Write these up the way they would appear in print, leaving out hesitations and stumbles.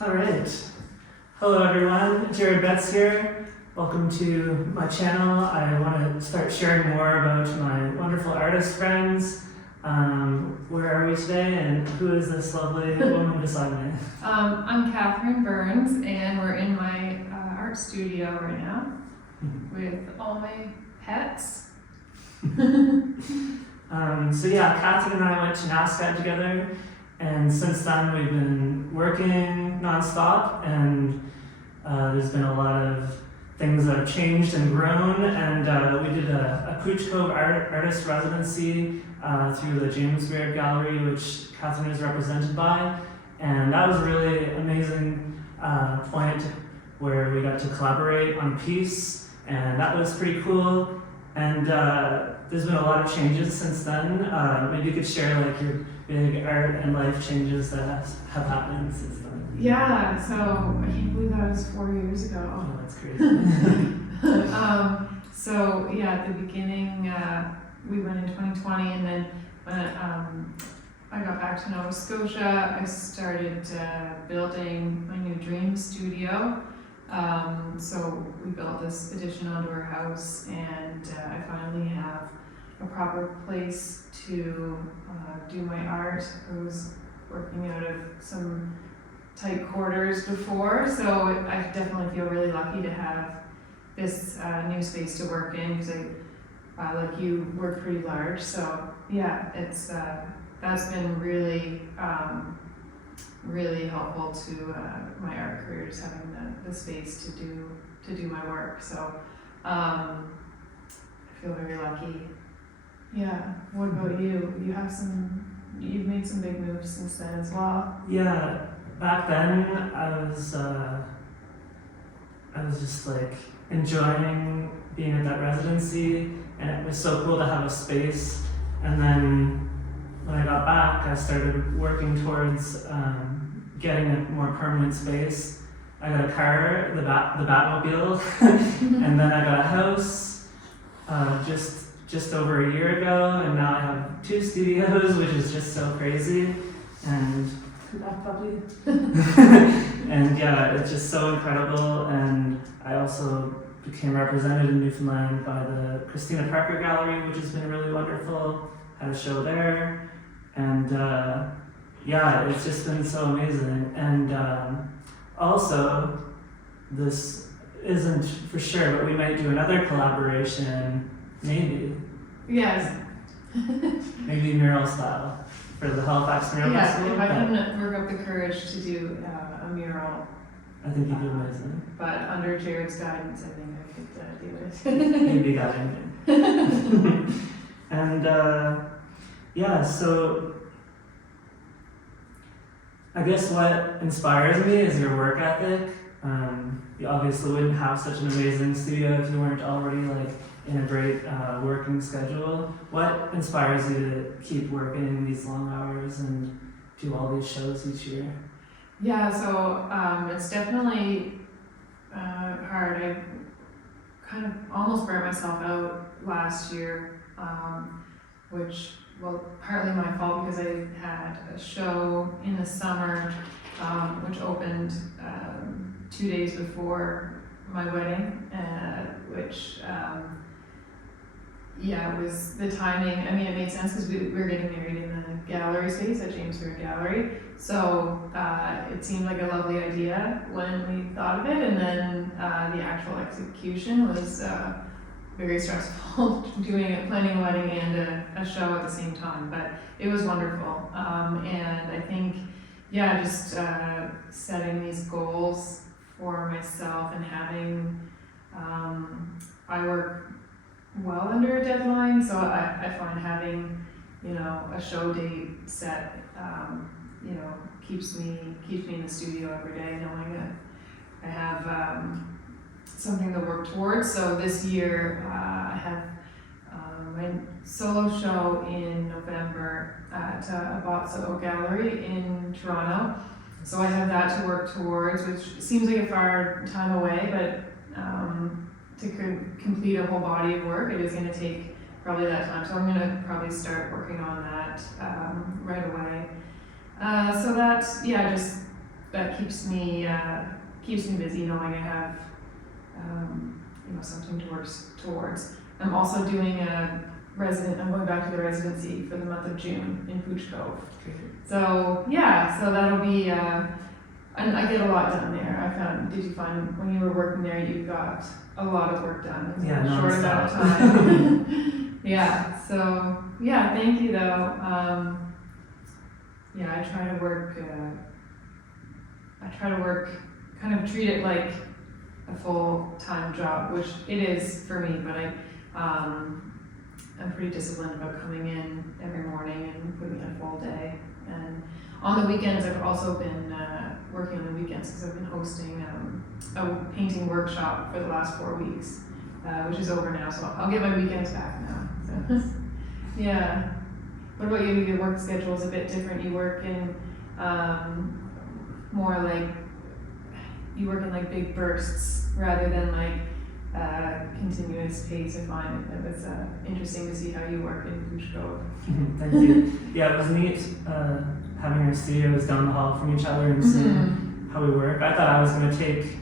All right. Hello, everyone. Jared Betts here. Welcome to my channel. I want to start sharing more about my wonderful artist friends. Where are we today, and who is this lovely woman beside me? I'm Katharine Burns, and we're in my art studio right now with all my pets. Katharine and I went to NASCAD together, and since then we've been working nonstop, and there's been a lot of things that have changed and grown, and we did a Pooch Cove artist residency through the James Beard Gallery, which Katharine is represented by, and that was a really amazing point where we got to collaborate on a piece, and that was pretty cool. And there's been a lot of changes since then. Maybe you could share like your big art and life changes that have happened since then. Yeah, so I can't believe that was 4 years ago. Oh, that's crazy. At the beginning, we went in 2020, and then when I got back to Nova Scotia, I started building my new dream studio. So we built this addition onto our house, and I finally have a proper place to do my art. I was working out of some tight quarters before, so I definitely feel really lucky to have this new space to work in, because I like you, work pretty large. So yeah, it's that's been really really helpful to my art career, just having the space to do my work. So I feel very lucky. Yeah. What about you? You've made some big moves since then as well. Yeah, back then I was just like enjoying being at that residency, and it was so cool to have a space. And then when I got back, I started working towards getting a more permanent space. I got a car, the Batmobile, and then I got a house just over a year ago, and now I have 2 studios, which is just so crazy. And that puppy. And yeah, it's just so incredible. And I also became represented in Newfoundland by the Christina Parker Gallery, which has been really wonderful. Had a show there, and it's just been so amazing. And also, this isn't for sure, but we might do another collaboration, maybe. Yes. Maybe mural style for the Halifax Mural Festival. If I can work up the courage to do a mural. I think you'd do amazing. But under Jared's guidance, I think I could do it. You'd be guiding. And so I guess what inspires me is your work ethic. You obviously wouldn't have such an amazing studio if you weren't already like in a great working schedule. What inspires you to keep working these long hours and do all these shows each year? Yeah, so it's definitely hard. I kind of almost burnt myself out last year, which, well, partly my fault because I had a show in the summer, which opened 2 days before my wedding, which it was the timing. I mean, it made sense because we were getting married in the gallery space at James Beard Gallery. So it seemed like a lovely idea when we thought of it, and then the actual execution was very stressful, planning a wedding and a show at the same time. But it was wonderful, and I think, just setting these goals for myself and having, I work well under a deadline, so I find having, a show date set, keeps me in the studio every day, knowing that I have something to work towards. So this year I have my solo show in November at Botso Gallery in Toronto. So I have that to work towards, which seems like a far time away, but to complete a whole body of work, it is going to take probably that time. So I'm going to probably start working on that right away. So that's, just that keeps me busy knowing I have something to work towards. I'm also doing I'm going back to the residency for the month of June in Pooch Cove. So so that'll be, and I get a lot done there. Did you find when you were working there, you got a lot of work done in a short amount of time? So thank you though. I try to work, kind of treat it like a full-time job, which it is for me, but I'm pretty disciplined about coming in every morning and putting in a full day. And on the weekends, I've also been working on the weekends because I've been hosting a painting workshop for the last 4 weeks, which is over now, so I'll get my weekends back now. So, yeah. What about you? Your work schedule is a bit different. You work in more like, you work in like big bursts rather than like continuous pace. I find it was interesting to see how you work in Pooch Cove. Thank you. Yeah, it was neat having our studios down the hall from each other and seeing how we work. I thought I was going to take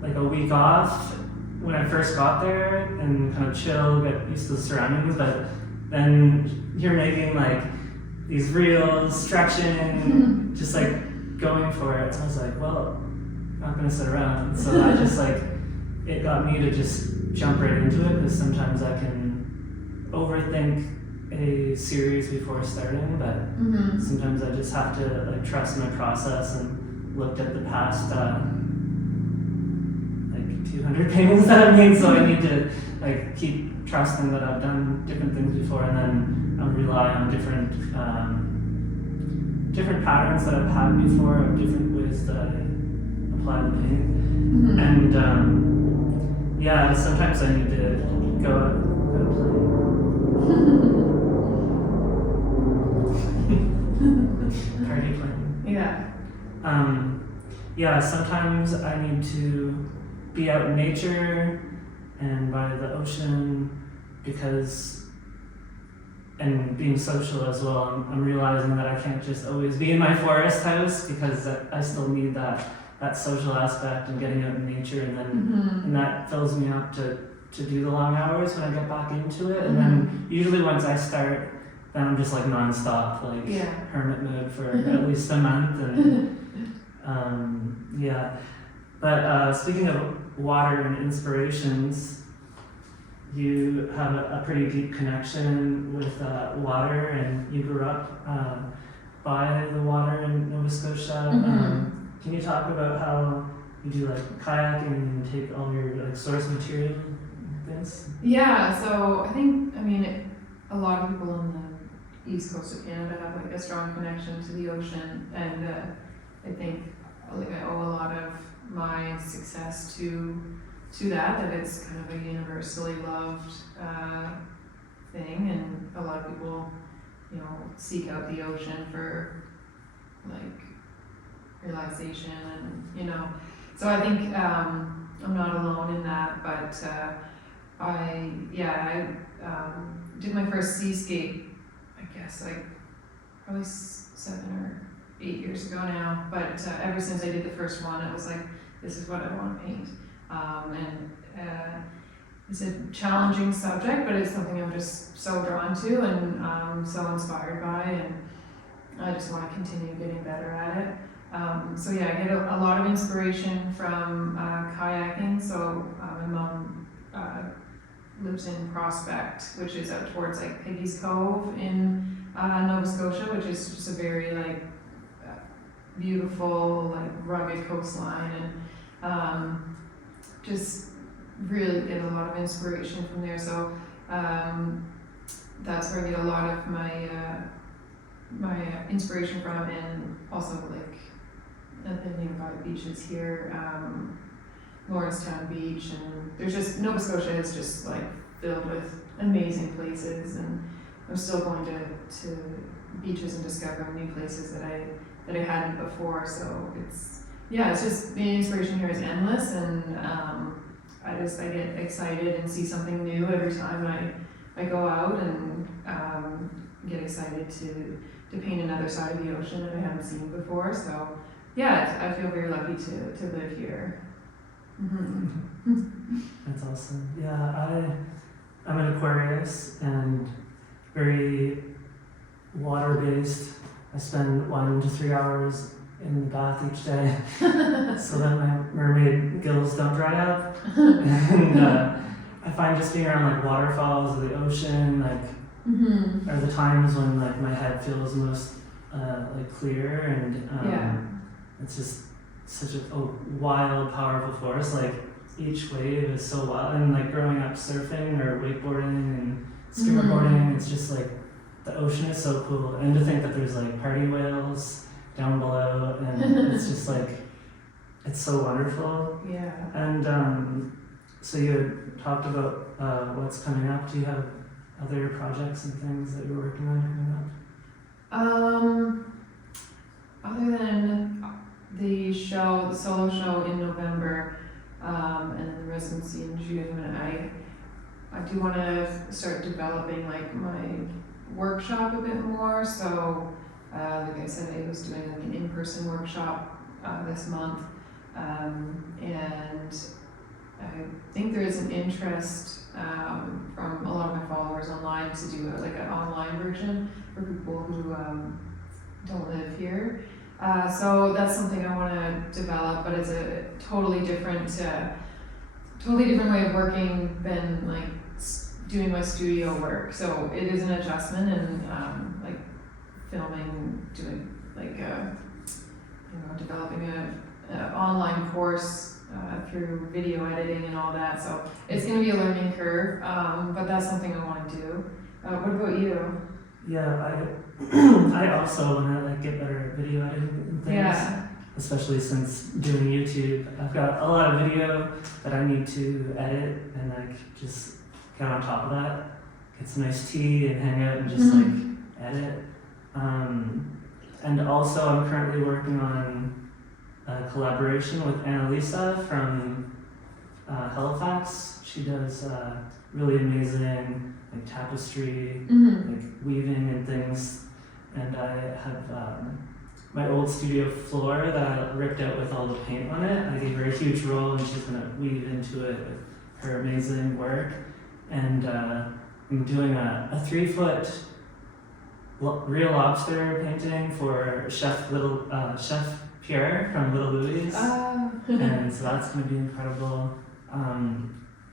like a week off when I first got there and kind of chill, get used to the surroundings, but then you're making like these reels, stretching, just like going for it. I was like, well, I'm not going to sit around. So I just like, it got me to just jump right into it, because sometimes I can overthink a series before starting, but sometimes I just have to like trust my process, and looked at the past like 200 paintings that I've made, so I need to like keep trusting that I've done different things before, and then I'll rely on different patterns that I've had before, or different ways that I apply the paint. And sometimes I need to go out and play. Party playing. Sometimes I need to be out in nature and by the ocean, and being social as well. I'm realizing that I can't just always be in my forest house, because I still need that social aspect and getting out in nature, and then and that fills me up to do the long hours when I get back into it. And then usually once I start, then I'm just like nonstop, like hermit mode for at least a month. And but speaking of water and inspirations, you have a pretty deep connection with water, and you grew up by the water in Nova Scotia. Can you talk about how you do like kayaking and take all your like source material and things? So a lot of people on the east coast of Canada have like a strong connection to the ocean, and I think like I owe a lot of my success to that it's kind of a universally loved thing, and a lot of people, seek out the ocean for like relaxation, and so I think I'm not alone in that, but I did my first seascape, I guess like probably 7 or 8 years ago now, but ever since I did the first one, it was like, this is what I want to paint. It's a challenging subject, but it's something I'm just so drawn to, and so inspired by, and I just want to continue getting better at it. I get a lot of inspiration from kayaking. So my mom lives in Prospect, which is out towards like Peggy's Cove in Nova Scotia, which is just a very like beautiful, like rugged coastline, and just really get a lot of inspiration from there. So that's where I get a lot of my inspiration from, and also like at the nearby beaches here, Morristown Beach, and there's just, Nova Scotia is just like filled with amazing places, and I'm still going to beaches and discovering new places that I hadn't before. So it's just, the inspiration here is endless, and I get excited and see something new every time I go out, and get excited to paint another side of the ocean that I haven't seen before. So yeah, I feel very lucky to live here. Mm-hmm. That's awesome. Yeah, I'm an Aquarius and very water-based. I spend 1 to 3 hours in the bath each day so that my mermaid gills don't dry up. And I find just being around like waterfalls or the ocean, like, are the times when like my head feels most like clear, and it's just such a wild, powerful force. Like each wave is so wild, and like growing up surfing or wakeboarding and skimmerboarding, it's just like the ocean is so cool, and to think that there's like party whales down below, and it's just like it's so wonderful. Yeah. And so you had talked about what's coming up. Do you have other projects and things that you're working on coming up? Other than the solo show in November, and then the residency in June, I do want to start developing like my workshop a bit more. So, like I said, I was doing like an in-person workshop this month, and I think there is an interest from a lot of my followers online to do like an online version for people who don't live here. So that's something I want to develop, but it's a totally different way of working than like doing my studio work. So it is an adjustment, and like filming, doing like developing a online course through video editing and all that. So it's going to be a learning curve, but that's something I want to do. What about you? Yeah, I also want to like get better at video editing and things. Yeah. Especially since doing YouTube, I've got a lot of video that I need to edit and like just get on top of that, get some nice tea and hang out and just like edit. And also I'm currently working on a collaboration with Annalisa from Halifax. She does really amazing like tapestry, like weaving and things. And I have my old studio floor that I ripped out with all the paint on it. I gave her a huge roll and she's gonna weave into it with her amazing work. And I'm doing a 3-foot real lobster painting for Chef Pierre from Little Louie's. And so that's gonna be incredible.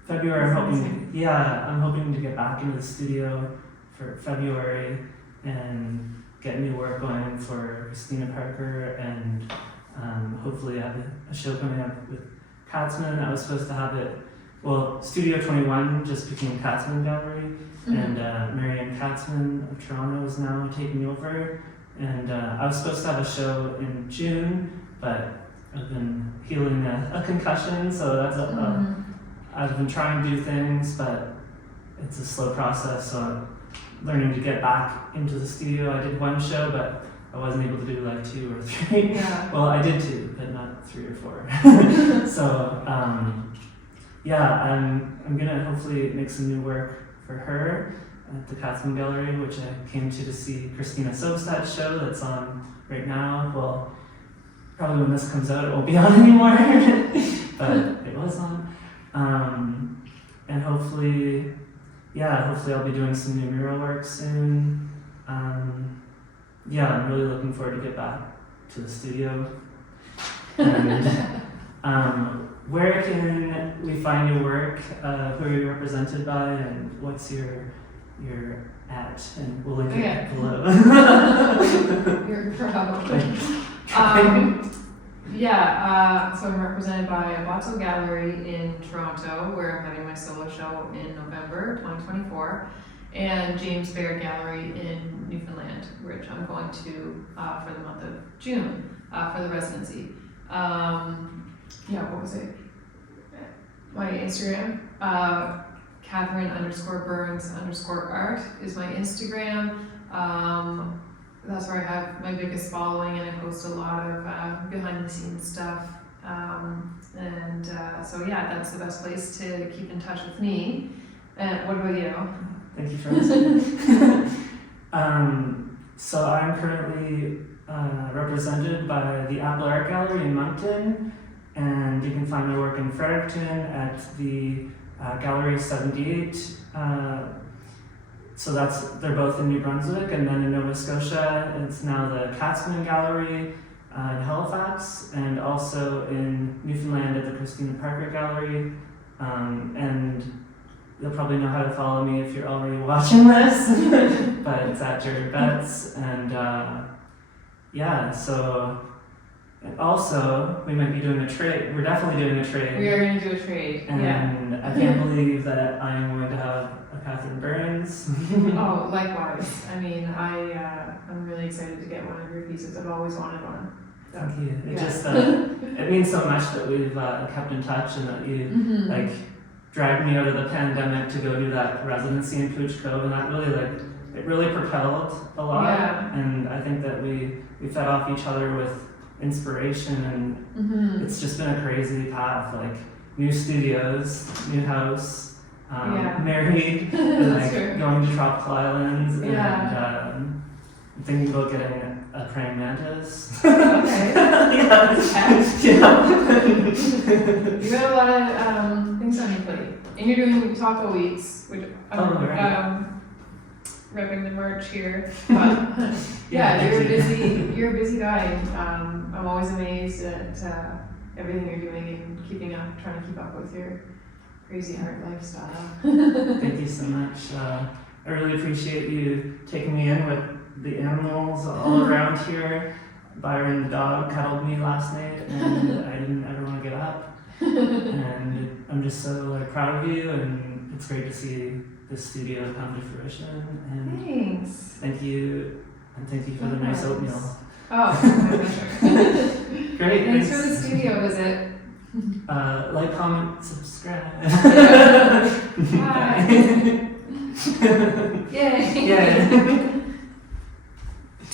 February, I'm hoping to get back into the studio for February and get new work going for Christina Parker, and hopefully I have a show coming up with Katzman. I was supposed to have it, Studio 21 just became Katzman Gallery, and Marianne Katzman of Toronto is now taking over, and I was supposed to have a show in June, but I've been healing a concussion, so that's I've been trying to do things, but it's a slow process, so I'm learning to get back into the studio. I did 1 show, but I wasn't able to do like 2 or 3. Yeah. Well, I did 2, but not 3 or 4. So, I'm gonna hopefully make some new work for her at the Katzman Gallery, which I came to see Christina Sobstad's show that's on right now. Well, probably when this comes out, it won't be on anymore, but it was on. And hopefully I'll be doing some new mural work soon. I'm really looking forward to get back to the studio. And where can we find your work? Who are you represented by, and what's your at? And we'll link it below. You're probably. So I'm represented by Abato Gallery in Toronto, where I'm having my solo show in November 2024, and James Baird Gallery in Newfoundland, which I'm going to for the month of June for the residency. What was it? My Instagram, Katharine_Burns_art is my Instagram. That's where I have my biggest following, and I post a lot of behind the scenes stuff. That's the best place to keep in touch with me. And what about you? Thank you for listening. So I'm currently represented by the Apple Art Gallery in Moncton, and you can find my work in Fredericton at the Gallery 78. So they're both in New Brunswick, and then in Nova Scotia, it's now the Katzman Gallery in Halifax, and also in Newfoundland at the Christina Parker Gallery. And you'll probably know how to follow me if you're already watching this, but it's at Jared Betts, and so. And also, we might be doing a trade. We're definitely doing a trade. We are going to do a trade. And I can't believe that I'm going to have a Katharine Burns. Oh, likewise. I mean, I'm really excited to get one of your pieces. I've always wanted one. So, Thank you. It yeah. just it means so much that we've kept in touch, and that you like dragged me out of the pandemic to go do that residency in Pooch Cove, and that really propelled a lot. Yeah. And I think that we fed off each other with inspiration, and it's just been a crazy path, like new studios, new house, married, and like going to tropical islands, and I'm thinking about getting a praying mantis. Okay. Yeah. You got a lot of things on your plate, and you're doing taco weeks, which repping the merch here. But you're a busy guy. I'm always amazed at everything you're doing and trying to keep up with your crazy art lifestyle. Thank you so much. I really appreciate you taking me in with the animals all around here. Byron the dog cuddled me last night, and I didn't ever want to get up. And I'm just so proud of you, and it's great to see this studio come to fruition. And Thanks. thank you, and thank you for the nice oatmeal. Oh, my pleasure. Great. Thanks for the studio visit. Like, comment, subscribe. Bye. Yay. Yeah.